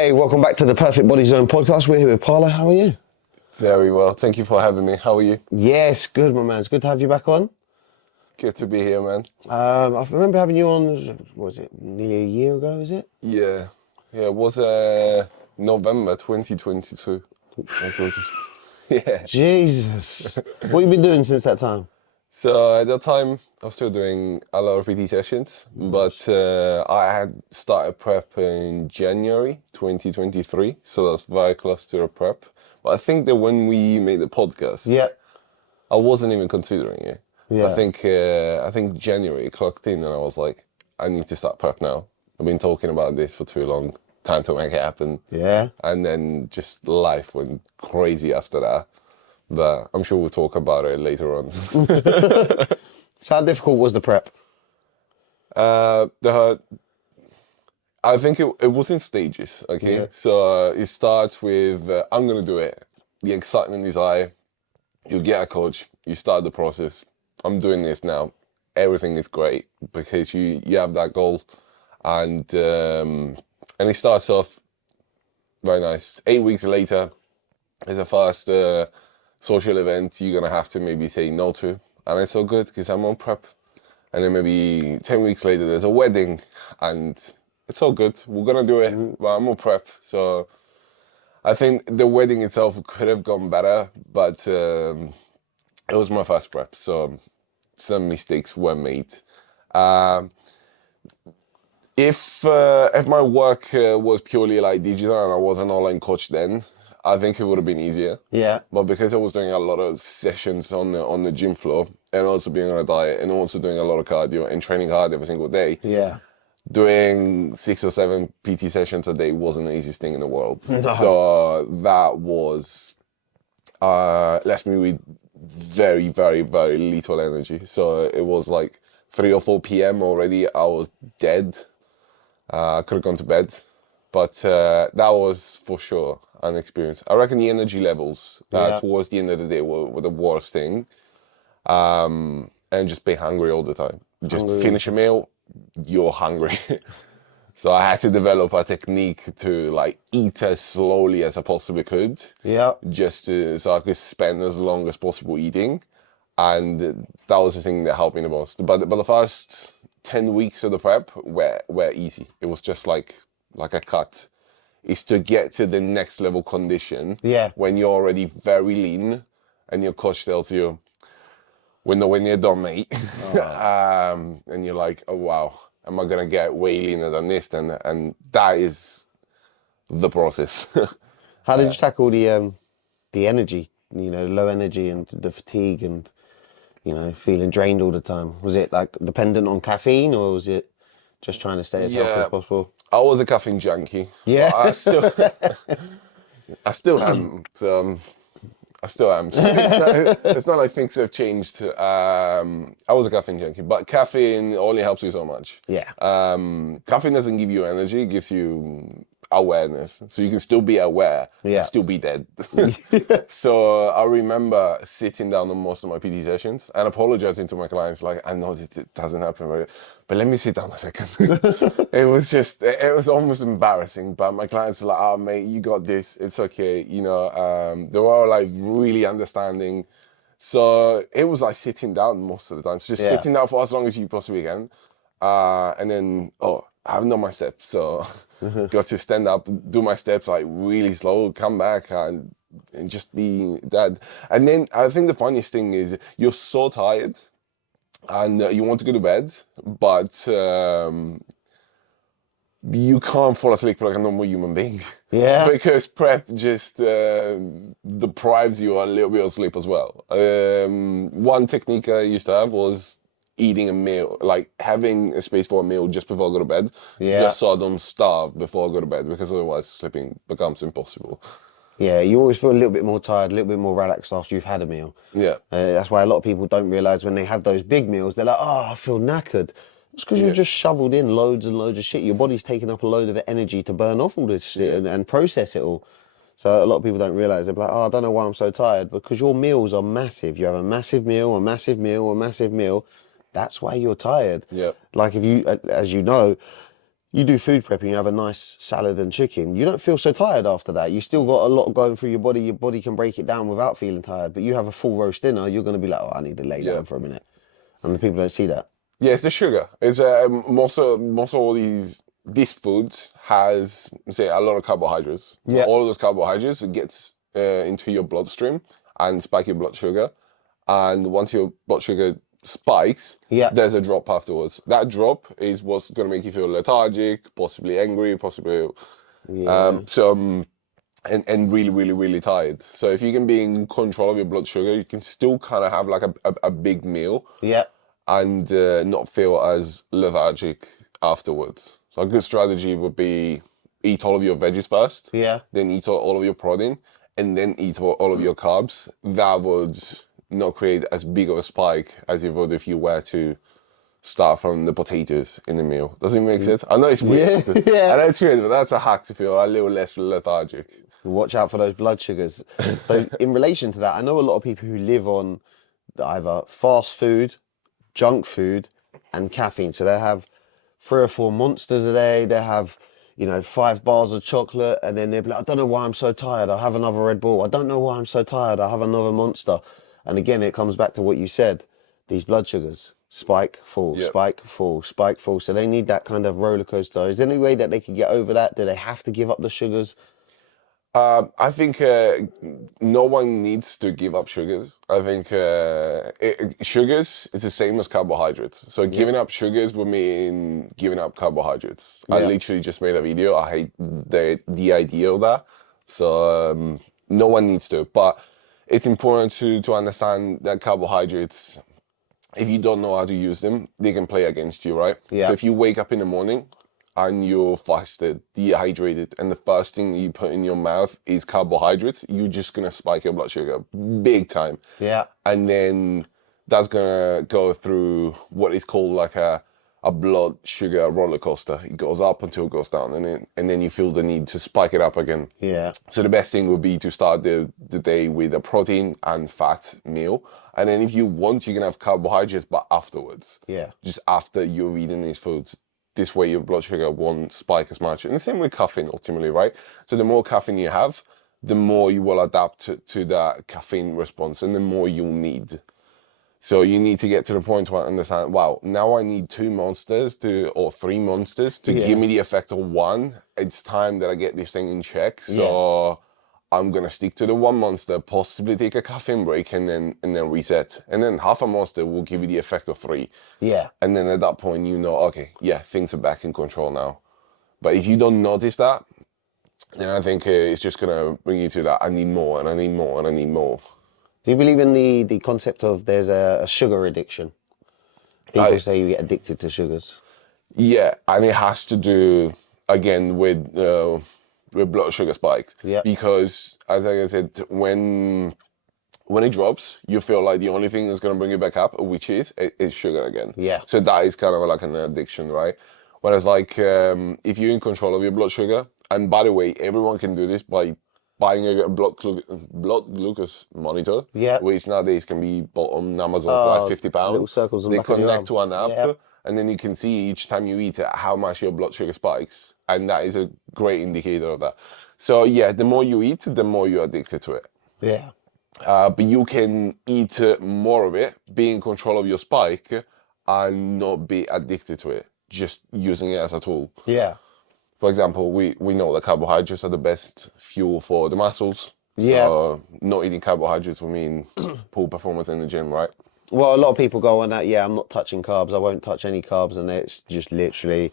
Hey, welcome back to the Perfect Body Zone podcast. We're here with Paolo. How are you? Very well. Thank you for having me. How are you? Yes, good, my man. It's good to have you back on. Good to be here, man. I remember having you on, what was it, nearly a year ago, is it? Yeah. It was November 2022. Like it was just, yeah. Jesus. What have you been doing since that time? So at that time, I was still doing a lot of PT sessions, but I had started prep in January 2023, so that's very close to the prep. But I think that when we made the podcast, Yeah. I wasn't even considering it. Yeah. I think January clocked in and I was like, I need to start prep now. I've been talking about this for too long. Time to make it happen. Yeah. And then just life went crazy after that. But I'm sure we'll talk about it later on. So how difficult was the prep? I think it was in stages, okay? Yeah. So it starts with, I'm going to do it. The excitement is high. You get a coach. You start the process. I'm doing this now. Everything is great because you have that goal. And it starts off very nice. 8 weeks later, there's a first social event you're going to have to maybe say no to. And it's so good because I'm on prep. And then maybe 10 weeks later, there's a wedding. And it's all good. We're going to do it, but I'm on prep. So I think the wedding itself could have gone better, but it was my first prep. So some mistakes were made. If my work was purely like digital and I was an online coach then, I think it would have been easier. Yeah. But because I was doing a lot of sessions on the gym floor and also being on a diet and also doing a lot of cardio and training hard every single day, Yeah. doing 6 or 7 PT sessions a day wasn't the easiest thing in the world. No. So that was left me with very, very, very little energy. So it was like 3 or 4 p.m. already. I was dead. I could have gone to bed. But that was for sure an experience. I reckon the energy levels towards the end of the day were the worst thing. And just being hungry all the time. Just finish a meal, you're hungry. So I had to develop a technique to like eat as slowly as I possibly could. Yeah. So I could spend as long as possible eating. And that was the thing that helped me the most. But the first 10 weeks of the prep were easy. It was just like a cut. Is to get to the next level condition. Yeah. When you're already very lean and your coach tells you, we're nowhere near done, mate. Oh. And you're like, oh, wow, am I going to get way leaner than this? And that is the process. How did you tackle the energy, low energy and the fatigue and, feeling drained all the time? Was it like dependent on caffeine or was it just trying to stay as healthy as possible? I was a caffeine junkie. Yeah. I still am. I still am. So it's not like things have changed. I was a caffeine junkie, but caffeine only helps you so much. Yeah. Caffeine doesn't give you energy, it gives you awareness. So you can still be aware, still be dead. So I remember sitting down on most of my PT sessions and apologizing to my clients, like, I know that it doesn't happen, but let me sit down a second. It was almost embarrassing, but my clients were like, oh, mate, you got this, it's okay. They were all like really understanding. So it was like sitting down most of the time, so just sitting down for as long as you possibly can. And then, I haven't done my steps, so got to stand up, do my steps like really slow, come back and just be that. And then I think the funniest thing is you're so tired and you want to go to bed, but you can't fall asleep like a normal human being. Yeah. Because prep just deprives you a little bit of sleep as well. One technique I used to have was eating a meal, like having a space for a meal just before I go to bed. Yeah. Just so I don't starve before I go to bed, because otherwise sleeping becomes impossible. Yeah, you always feel a little bit more tired, a little bit more relaxed after you've had a meal. Yeah. That's why a lot of people don't realise when they have those big meals, they're like, oh, I feel knackered. It's because you've just shoveled in loads and loads of shit. Your body's taking up a load of energy to burn off all this shit and process it all. So a lot of people don't realise. They're like, oh, I don't know why I'm so tired. Because your meals are massive. You have a massive meal, a massive meal, a massive meal. That's why you're tired. Yeah. Like if you, as you know, you do food prep and you have a nice salad and chicken, you don't feel so tired after that. You still got a lot going through your body. Your body can break it down without feeling tired. But you have a full roast dinner, you're going to be like, oh, I need to lay down for a minute. And the people don't see that. Yeah, it's the sugar. It's most of all these foods has, say, a lot of carbohydrates. Yeah. All of those carbohydrates, it gets into your bloodstream and spike your blood sugar. And once your blood sugar spikes, there's a drop afterwards. That drop is what's going to make you feel lethargic, possibly angry, possibly and really, really, really tired. So if you can be in control of your blood sugar, you can still kind of have like a big meal. Yeah. And not feel as lethargic afterwards. So a good strategy would be eat all of your veggies first. Yeah. Then eat all of your protein, and then eat all of your carbs. That would not create as big of a spike as it would if you were to start from the potatoes in the meal. Does it make sense? I know it's weird. I know it's weird, but that's a hack to feel a little less lethargic. Watch out for those blood sugars. So in relation to that, I know a lot of people who live on either fast food, junk food, and caffeine. So they have 3 or 4 Monsters a day. They have, 5 bars of chocolate, and then they'll be like, I don't know why I'm so tired. I'll have another Red Bull. I don't know why I'm so tired. I'll have another Monster. And again, it comes back to what you said. These blood sugars spike, fall, spike, fall, spike, fall. So they need that kind of roller coaster. Is there any way that they can get over that? Do they have to give up the sugars? I think no one needs to give up sugars. I think sugars is the same as carbohydrates. So giving up sugars would mean giving up carbohydrates. I literally just made a video. I hate the idea of that. So no one needs to. But it's important to understand that carbohydrates, if you don't know how to use them, they can play against you, right? Yeah. So if you wake up in the morning and you're fasted, dehydrated, and the first thing you put in your mouth is carbohydrates, you're just gonna spike your blood sugar big time. Yeah. And then that's gonna go through what is called like a blood sugar roller coaster. It goes up until it goes down, and then you feel the need to spike it up again. Yeah. So the best thing would be to start the day with a protein and fat meal. And then if you want, you can have carbohydrates, but afterwards. Yeah. Just after you've eaten these foods. This way your blood sugar won't spike as much. And the same with caffeine ultimately, right? So the more caffeine you have, the more you will adapt to that caffeine response and the more you'll need. So you need to get to the point to understand, wow, now I need 2 Monsters or 3 Monsters to give me the effect of 1. It's time that I get this thing in check. So I'm gonna stick to the 1 Monster, possibly take a caffeine break and then reset. And then half a Monster will give you the effect of 3. Yeah. And then at that point, okay, things are back in control now. But if you don't notice that, then I think it's just gonna bring you to that, I need more and I need more and I need more. Do you believe in the concept of there's a sugar addiction? People say you get addicted to sugars. Yeah, and it has to do, again, with blood sugar spikes. Yeah. Because, as I said, when it drops, you feel like the only thing that's going to bring it back up, which is sugar again. Yeah. So that is kind of like an addiction, right? Whereas, like, if you're in control of your blood sugar, and by the way, everyone can do this by buying a blood glucose monitor, which nowadays can be bought on Amazon for like £50. Little circles on the they back of your connect to an app. Yeah. And then you can see each time you eat it how much your blood sugar spikes. And that is a great indicator of that. So yeah, the more you eat, the more you're addicted to it. Yeah. But you can eat more of it, be in control of your spike, and not be addicted to it, just using it as a tool. Yeah. For example, we know that carbohydrates are the best fuel for the muscles. Yeah. So not eating carbohydrates will mean poor performance in the gym, right? Well, a lot of people go on that, I'm not touching carbs. I won't touch any carbs. And it's just literally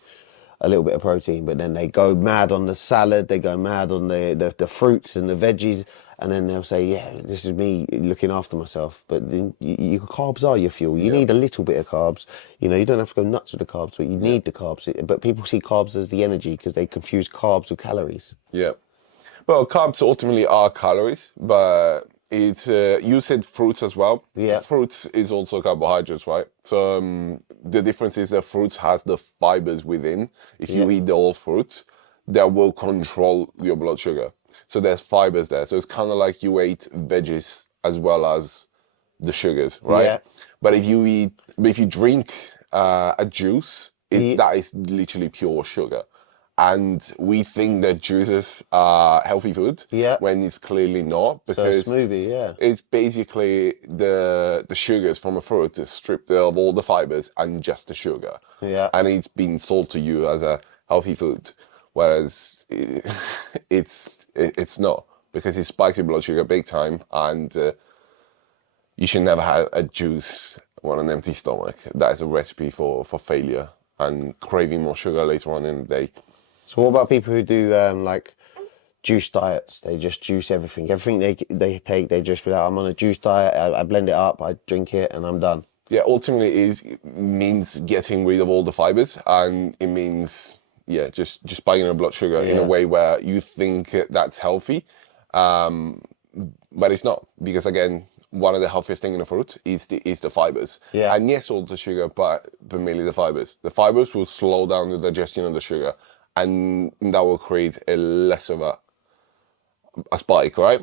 a little bit of protein. But then they go mad on the salad. They go mad on the fruits and the veggies. And then they'll say, this is me looking after myself. But then your carbs are your fuel. You need a little bit of carbs. You don't have to go nuts with the carbs, but you need the carbs. But people see carbs as the energy because they confuse carbs with calories. Yeah. Well, carbs ultimately are calories, but it's you said fruits as well. Yeah. Fruits is also carbohydrates, right? So the difference is that fruits has the fibers within. If you eat the whole fruit, that will control your blood sugar. So there's fibers there. So it's kind of like you ate veggies as well as the sugars, right? Yeah. But if you drink a juice, That is literally pure sugar. And we think that juices are healthy food when it's clearly not, because so a smoothie, it's basically the sugars from a fruit is stripped of all the fibers and just the sugar. And it's been sold to you as a healthy food, whereas it's not, because it spikes your blood sugar big time, and you should never have a juice on an empty stomach. That is a recipe for failure and craving more sugar later on in the day. So what about people who do like juice diets? They just juice everything. Everything they take, they just be like, I'm on a juice diet. I blend it up, I drink it, and I'm done. Yeah, ultimately it means getting rid of all the fibers, and it means just spiking your blood sugar in a way where you think that's healthy, but it's not, because again, one of the healthiest things in a fruit is the fibers. And yes, all the sugar, but mainly the fibers. The fibers will slow down the digestion of the sugar, and that will create a less of a spike, right?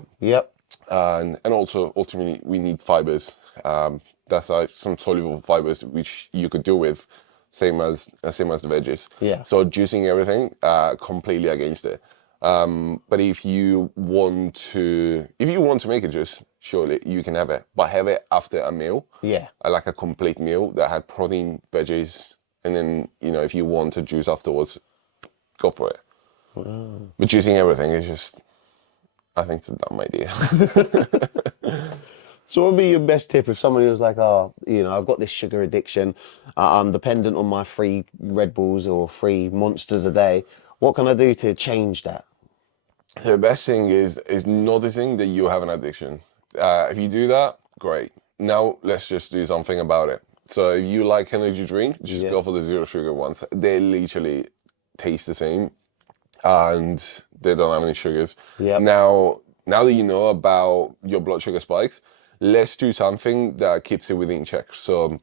And also ultimately we need fibers. That's some soluble fibers which you could do with same as the veggies. So juicing everything, completely against it. But if you want to make a juice, surely you can have it, but have it after a meal. Like a complete meal that had protein, veggies, and then if you want to juice afterwards, go for it. But juicing everything is just, I think it's a dumb idea. So what would be your best tip if someone was like, oh, I've got this sugar addiction, I'm dependent on my 3 Red Bulls or 3 Monsters a day. What can I do to change that? The best thing is noticing that you have an addiction. If you do that, great. Now let's just do something about it. So if you like energy drink, just go for the 0 sugar ones. They literally taste the same, and they don't have any sugars. Now that you know about your blood sugar spikes, let's do something that keeps it within check. So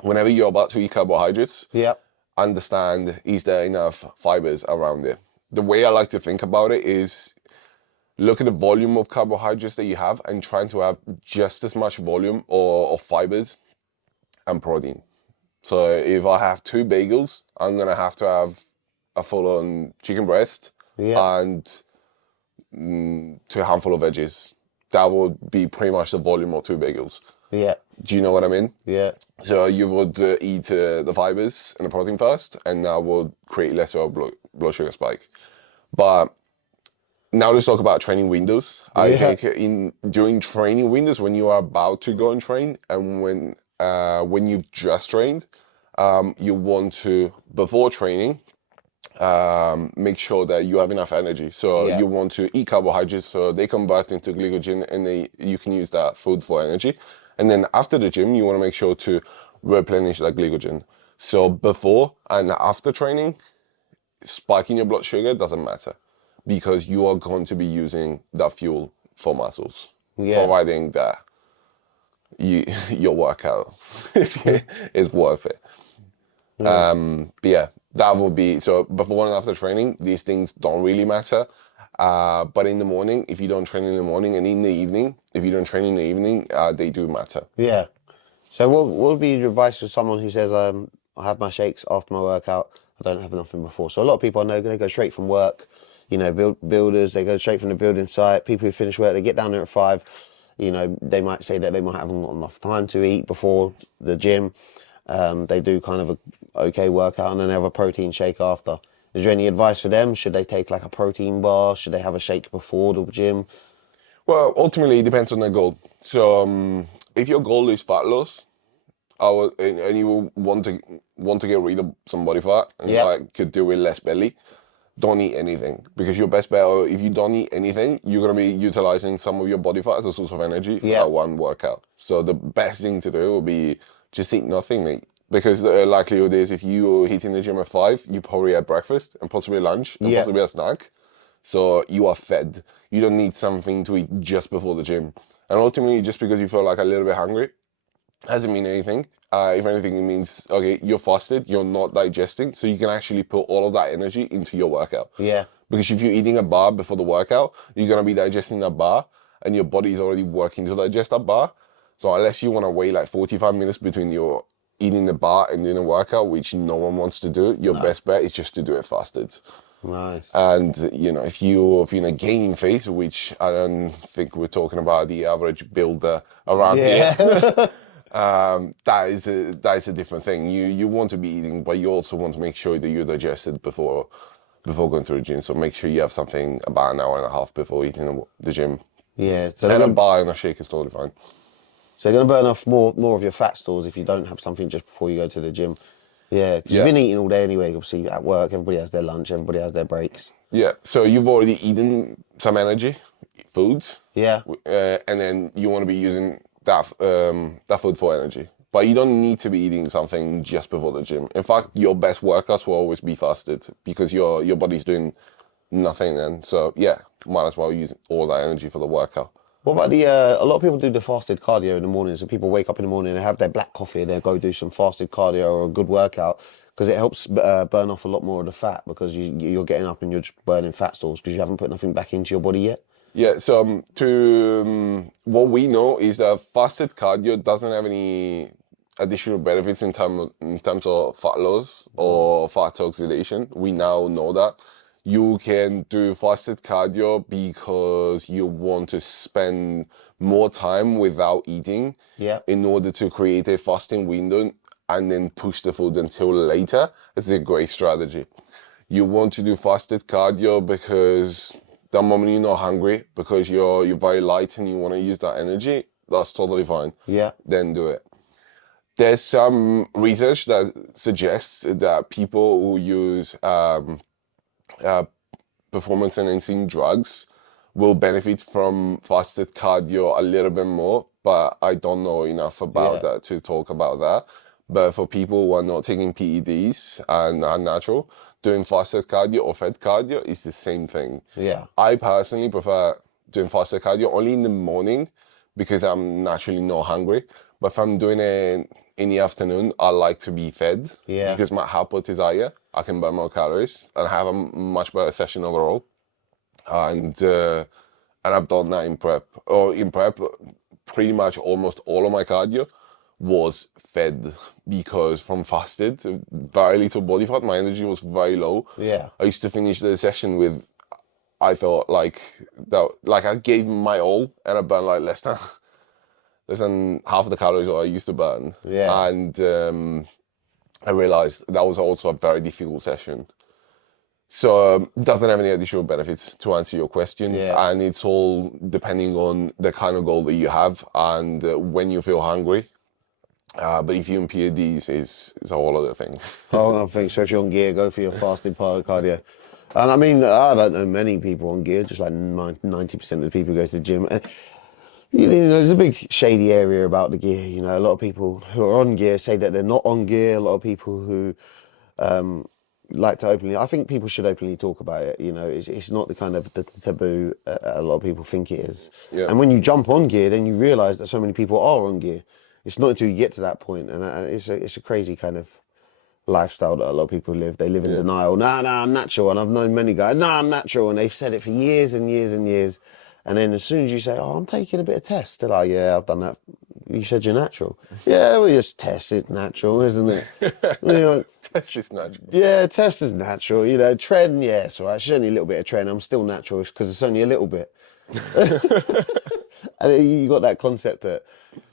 whenever you're about to eat carbohydrates, understand, is there enough fibers around it? The way I like to think about it is look at the volume of carbohydrates that you have and trying to have just as much volume of fibers and protein. So if I have 2 bagels, I'm going to have a full-on chicken breast and 2 handful of veggies. That would be pretty much the volume of 2 bagels. Do you know what I mean? So you would eat the fibers and the protein first, and that would create less of a blood sugar spike. But now let's talk about training windows. I think during training windows, when you are about to go and train, and when you've just trained, you want to, before training, make sure that you have enough energy. So you want to eat carbohydrates so they convert into glycogen, and you can use that food for energy. And then after the gym, you want to make sure to replenish that glycogen. So before and after training, spiking your blood sugar doesn't matter, because you are going to be using that fuel for muscles, providing that your workout is worth it. But that will be, so before and after training, these things don't really matter. But in the morning, if you don't train in the morning, and in the evening, if you don't train in the evening, they do matter. So what would be your advice to someone who says, I have my shakes after my workout, I don't have nothing before? So a lot of people I know, they go straight from work, builders, they go straight from the building site. People who finish work, they get down there at 5, they might say that they might haven't got enough time to eat before the gym. They do kind of a okay workout, and then they have a protein shake after. Is there any advice for them? Should they take like a protein bar? Should they have a shake before the gym? Well, ultimately, it depends on their goal. So if your goal is fat loss, and you want to get rid of some body fat, and could do with less belly, don't eat anything, because your best bet, if you don't eat anything, you're going to be utilizing some of your body fat as a source of energy for that one workout. So the best thing to do will be just eat nothing, mate. Because the likelihood is, if you're hitting the gym at 5, you probably had breakfast and possibly lunch and possibly a snack. So you are fed. You don't need something to eat just before the gym. And ultimately, just because you feel like a little bit hungry hasn't mean anything. If anything, it means, okay, you're fasted, you're not digesting, so you can actually put all of that energy into your workout. Because if you're eating a bar before the workout, you're going to be digesting that bar, and your body is already working to digest that bar. So unless you want to wait like 45 minutes between your eating the bar and doing a workout, which no one wants to do, your best bet is just to do it fasted. Nice. And if you're in a gaining phase, which I don't think we're talking about the average builder around here, that is a different thing. You want to be eating, but you also want to make sure that you're digested before going to the gym. So make sure you have something about an hour and a half before eating the gym. Yeah. So and a bar and a shake is totally fine. So you're going to burn off more of your fat stores if you don't have something just before you go to the gym. Yeah, because you've been eating all day anyway. Obviously, at work, everybody has their lunch, everybody has their breaks. Yeah, so you've already eaten some energy, foods. Yeah. And then you want to be using that food for energy. But you don't need to be eating something just before the gym. In fact, your best workouts will always be fasted because your body's doing nothing then. So yeah, might as well use all that energy for the workout. What about a lot of people do the fasted cardio in the morning. So people wake up in the morning, they have their black coffee and they go do some fasted cardio or a good workout because it helps burn off a lot more of the fat because you're getting up and you're just burning fat stores because you haven't put nothing back into your body yet. Yeah, so what we know is that fasted cardio doesn't have any additional benefits in terms of fat loss or fat oxidation. We now know that. You can do fasted cardio because you want to spend more time without eating in order to create a fasting window and then push the food until later. It's a great strategy. You want to do fasted cardio because the moment you're not hungry, because you're very light and you want to use that energy, that's totally fine. Yeah. Then do it. There's some research that suggests that people who use performance enhancing drugs will benefit from fasted cardio a little bit more, but I don't know enough about that to talk about that. But for people who are not taking PEDs and are natural, doing fasted cardio or fed cardio is the same thing. Yeah. I personally prefer doing fasted cardio only in the morning because I'm naturally not hungry. But if I'm doing it in the afternoon, I like to be fed because my output is higher. I can burn more calories and have a much better session overall. And I've done that in prep. Pretty much almost all of my cardio was fed because from fasted, very little body fat, my energy was very low. Yeah. I used to finish the session with, I felt like I gave my all and I burned like less than half the calories that I used to burn. Yeah. And I realized that was also a very difficult session. So it doesn't have any additional benefits to answer your question. Yeah. And it's all depending on the kind of goal that you have and when you feel hungry. But if you're in PEDs, it's a whole other thing. Oh, I think so. If you're on gear, go for your fasted cardio. And I mean, I don't know many people on gear, just like 90% of the people who go to the gym. You know, there's a big shady area about the gear. You know, a lot of people who are on gear say that they're not on gear. A lot of people who like to openly. I think people should openly talk about it. You know, it's not the kind of the taboo a lot of people think it is. Yeah. And when you jump on gear, then you realise that so many people are on gear. It's not until you get to that point, and it's a crazy kind of lifestyle that a lot of people live. They live in denial. No, I'm natural, and I've known many guys. No, I'm natural, and they've said it for years and years and years. And then as soon as you say, "Oh, I'm taking a bit of test," they're like, "Yeah, I've done that." You said you're natural. Yeah, well, just test is natural, isn't it? You know, Test is natural. Yeah, test is natural. You know, trend, yes, all right. It's only a little bit of trend. I'm still natural because it's only a little bit. And you got that concept that,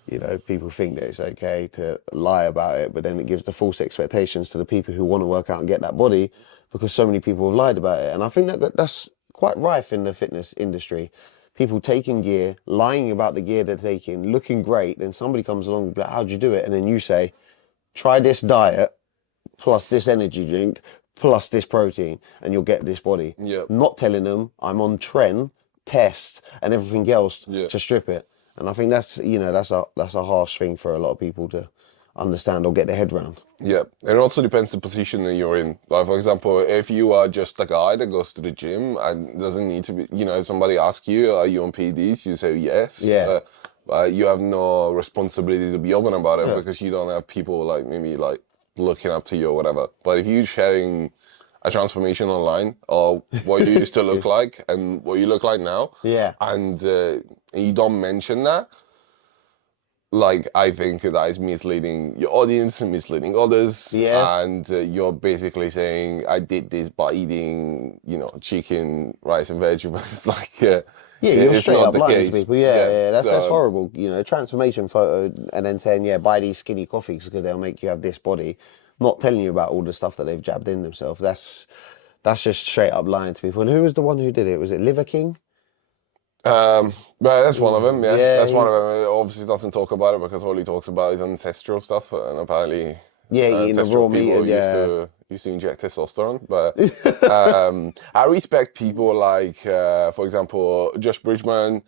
you know, people think that it's okay to lie about it, but then it gives the false expectations to the people who want to work out and get that body because so many people have lied about it. And I think that's quite rife in the fitness industry. People taking gear, lying about the gear they're taking, looking great, then somebody comes along and be like, how'd you do it? And then you say, try this diet, plus this energy drink, plus this protein, and you'll get this body. Yep. Not telling them I'm on trend, test, and everything else to strip it. And I think that's a harsh thing for a lot of people to understand or get their head around. Yeah, and it also depends the position that you're in. Like, for example, if you are just a guy that goes to the gym and doesn't need to be, you know, if somebody asks you, are you on PEDs? You say yes. Yeah. You have no responsibility to be open about it because you don't have people like maybe like looking up to you or whatever. But if you're sharing a transformation online or what you used to look like and what you look like now, and you don't mention that, like I think that is misleading your audience and misleading others, Yeah. and you're basically saying I did this by eating, chicken, rice, and veg. But it's like, Yeah, you're it's straight not up the lying to case. people. Yeah, Yeah. yeah, that's So horrible. You know, transformation photo, and then saying, yeah, buy these skinny coffees because they'll make you have this body. Not telling you about all the stuff that they've jabbed in themselves. That's just straight up lying to people. And who was the one who did it? Was it Liver King? but that's one of them. Yeah, Yeah, that's one of them. It obviously doesn't talk about it because all he talks about is ancestral stuff, and apparently yeah, eating the ancestral raw meat. people And yeah, used to inject testosterone. But I respect people like, for example, Josh Bridgman,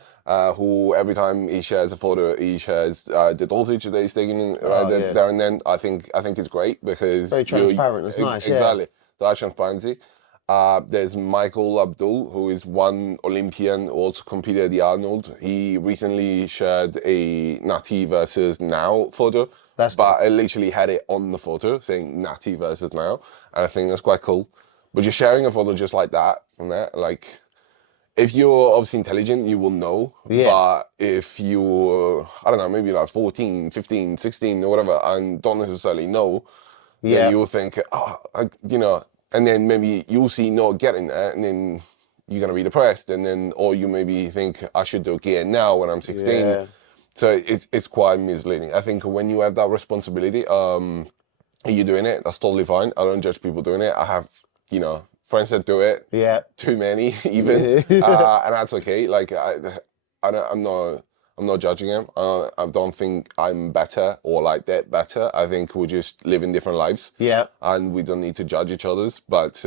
who every time he shares a photo, he shares the dosage that he's taking in right oh yeah, there and then. I think it's great because very transparent. It's nice. Yeah, exactly that transparency. There's Michael Abdul, who is one Olympian who also competed at the Arnold. He recently shared a Nati versus Now photo, that's but good. I literally had it on the photo saying Nati versus Now, and I think that's quite cool. But you're sharing a photo just like that, from there, like, if you're obviously intelligent, you will know. Yeah, But if you, I don't know, maybe like 14, 15, 16 or whatever, and don't necessarily know, then yeah, you'll think, and then maybe you'll see not getting that, and then you're gonna be depressed, and then or you maybe think I should do gear now when I'm 16. yeah, So it's quite misleading. I think when you have that responsibility, you're doing it, that's totally fine. I don't judge people doing it. I have, friends that do it, yeah. too many even, and that's okay. Like I'm not judging them. I don't think I'm better or like that better. I think we're just living different lives, Yeah, and we don't need to judge each other's. But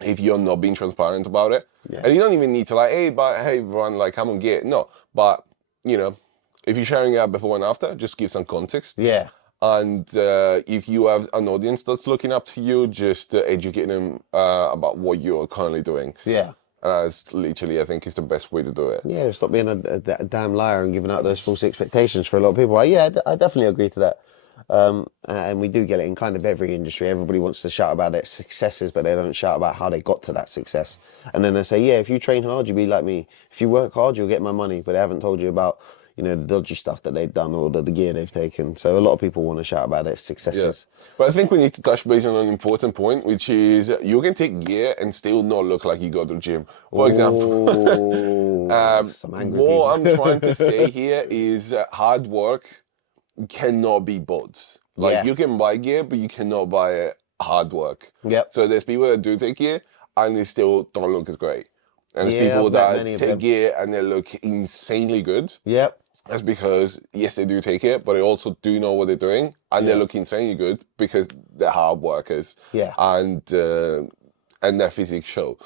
if you're not being transparent about it, yeah, and you don't even need to like, hey, everyone, like I'm on gear. No, but you know, if you're sharing it before and after, just give some context. yeah, And if you have an audience that's looking up to you, just educate them about what you're currently doing. yeah. That's literally, I think, is the best way to do it. Yeah, stop being a damn liar and giving out those false expectations for a lot of people. Yeah, I definitely agree to that. And we do get it in kind of every industry. Everybody wants to shout about their successes, but they don't shout about how they got to that success. And then they say, yeah, if you train hard, you'll be like me. If you work hard, you'll get my money. But they haven't told you about, the dodgy stuff that they've done or the gear they've taken. So a lot of people want to shout about their successes. But I think we need to touch base on an important point, which is you can take gear and still not look like you go to the gym. For example, Some angry what people. I'm trying to say here is hard work cannot be bought. Like Yeah. you can buy gear, but you cannot buy hard work. Yep. So there's people that do take gear and they still don't look as great. And there's Yeah, people I've met that many of take them. gear and they look insanely good. Yep. That's because, yes, they do take it, but they also do know what they're doing, and they Yeah. look insanely good because they're hard workers, Yeah. and their physiques show.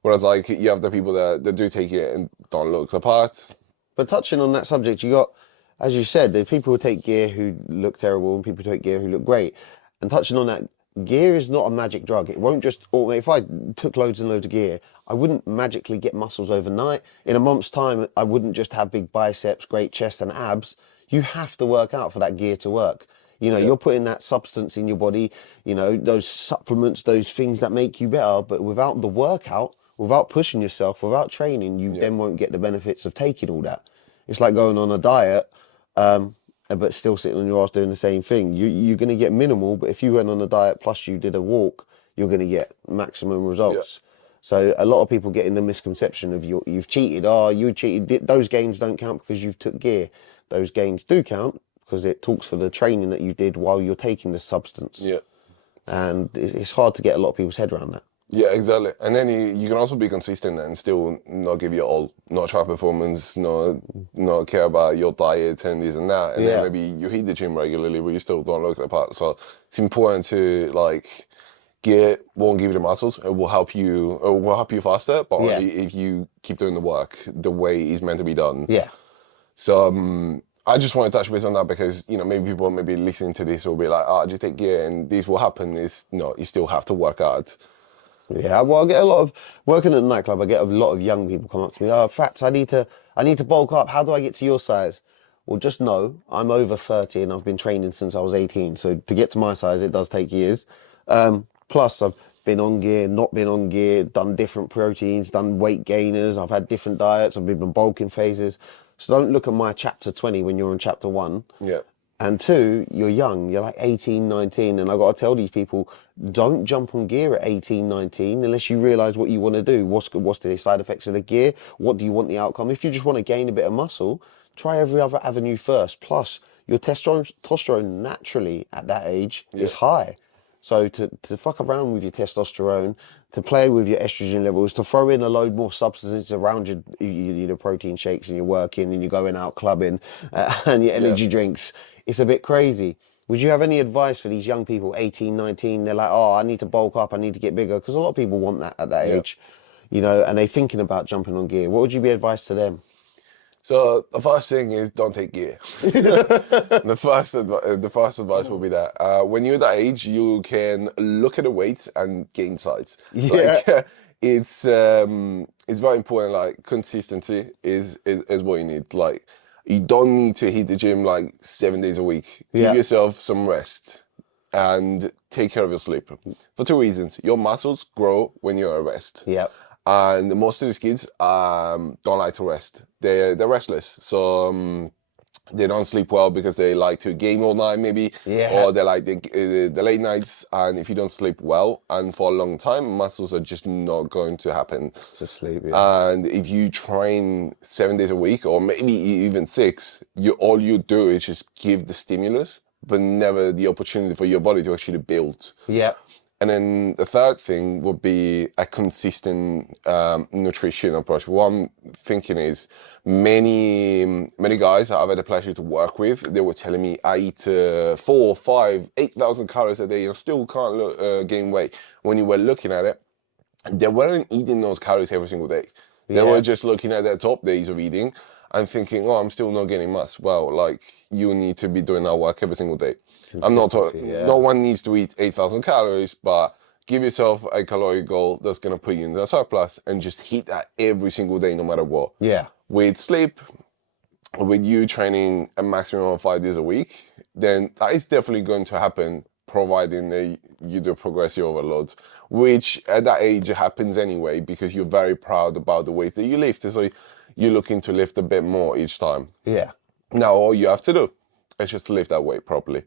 Whereas, like, you have the people that do take it and don't look the part. But touching on that subject, you got, as you said, there's people who take gear who look terrible and people who take gear who look great. And touching on that, gear is not a magic drug. It won't just, or if I took loads and loads of gear, I wouldn't magically get muscles overnight. In a month's time, I wouldn't just have big biceps, great chest and abs. You have to work out for that gear to work. You're putting that substance in your body, those supplements, those things that make you better. But without the workout, without pushing yourself, without training, you then won't get the benefits of taking all that. It's like going on a diet, but still sitting on your ass doing the same thing. You're going to get minimal, but if you went on a diet plus you did a walk, you're going to get maximum results. So a lot of people get in the misconception of you've cheated. Oh, you cheated. Those gains don't count because you've took gear. Those gains do count because it talks for the training that you did while you're taking the substance. Yeah. And it's hard to get a lot of people's head around that. Yeah, exactly. And then you can also be consistent and still not give your all, not try performance, not care about your diet and this and that. And then maybe you hit the gym regularly, but you still don't look the part. So it's important to like gear won't give you the muscles. It will help you. It will help you faster, but only if you keep doing the work the way it's meant to be done. Yeah. So I just want to touch base on that because maybe people maybe listening to this will be like, just take gear and this will happen. You still have to work hard. Yeah, well, I get a lot of working at a nightclub. I get a lot of young people come up to me. Oh, Fats, I need to bulk up. How do I get to your size? Well, just know I'm over 30 and I've been training since I was 18. So to get to my size, it does take years. Plus, I've been on gear, not been on gear, done different proteins, done weight gainers. I've had different diets. I've been in bulking phases. So don't look at my chapter 20 when you're on chapter 1. Yeah. And 2, you're young, you're like 18, 19, and I got to tell these people, don't jump on gear at 18, 19 unless you realise what you want to do. What's the side effects of the gear? What do you want the outcome? If you just want to gain a bit of muscle, try every other avenue first. Plus, your testosterone naturally at that age is high. So to fuck around with your testosterone, to play with your estrogen levels, to throw in a load more substances around your protein shakes and you're working and you're going out clubbing and your energy drinks, it's a bit crazy. Would you have any advice for these young people, 18, 19? They're like, oh, I need to bulk up, I need to get bigger. Because a lot of people want that at that age, you know, and they're thinking about jumping on gear. What would you be advice to them? So the first thing is don't take gear. The first advice will be that when you're that age, you can look at the weights and get insights. Like, it's very important. Like consistency is what you need. Like you don't need to hit the gym like 7 days a week. Give yourself some rest and take care of your sleep for 2 reasons. Your muscles grow when you're at rest. And most of these kids don't like to rest. They're restless, so they don't sleep well because they like to game all night, maybe, or they like the late nights. And if you don't sleep well and for a long time, muscles are just not going to happen to sleep. And if you train 7 days a week, or maybe even 6, all you do is just give the stimulus, but never the opportunity for your body to actually build. And then the third thing would be a consistent nutrition approach. What I'm thinking is many guys I've had the pleasure to work with, they were telling me I eat 4, 5, 8,000 calories a day and still can't gain weight. When you were looking at it, they weren't eating those calories every single day. They were just looking at their top days of eating and thinking, oh, I'm still not getting mass. Well, like, you need to be doing that work every single day. I'm not talking, no one needs to eat 8,000 calories, but give yourself a calorie goal that's going to put you in the surplus and just hit that every single day, no matter what. With sleep, with you training a maximum of 5 days a week, then that is definitely going to happen, providing you do progressive overloads, which at that age happens anyway, because you're very proud about the weight that you lift. So you're looking to lift a bit more each time. Now, all you have to do is just lift that weight properly.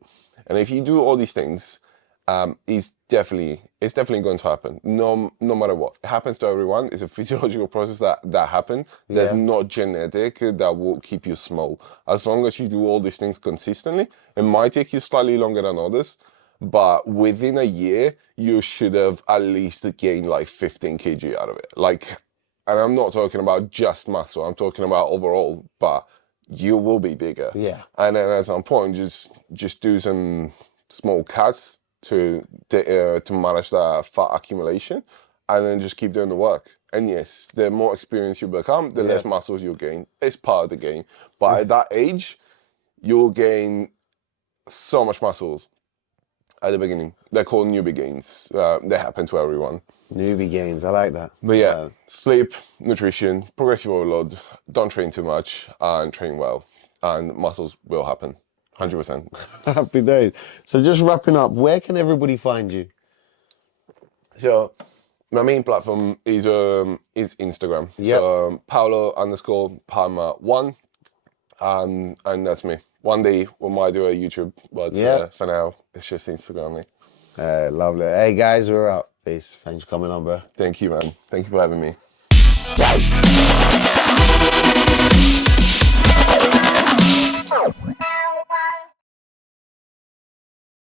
And if you do all these things, it's definitely going to happen, no matter what. It happens to everyone. It's a physiological process that happens. There's not genetic that will keep you small. As long as you do all these things consistently, it might take you slightly longer than others, but within a year, you should have at least gained like 15 kg out of it. Like, and I'm not talking about just muscle, I'm talking about overall, but you will be bigger. And then at some point, just do some small cuts to manage that fat accumulation, and then just keep doing the work. And yes, the more experience you become, the less muscles you'll gain. It's part of the game. But at that age, you'll gain so much muscles at the beginning. They're called newbie gains. They happen to everyone. Newbie gains, I like that. But sleep, nutrition, progressive overload, don't train too much, and train well, and muscles will happen, 100%. Happy days. So just wrapping up, where can everybody find you? So my main platform is Instagram. So Paolo_Palma 1, and that's me. One day we might do a YouTube, but for now it's just Instagram. Lovely. Hey guys, we're out. Peace. Thanks for coming on, bro. Thank you, man. Thank you for having me.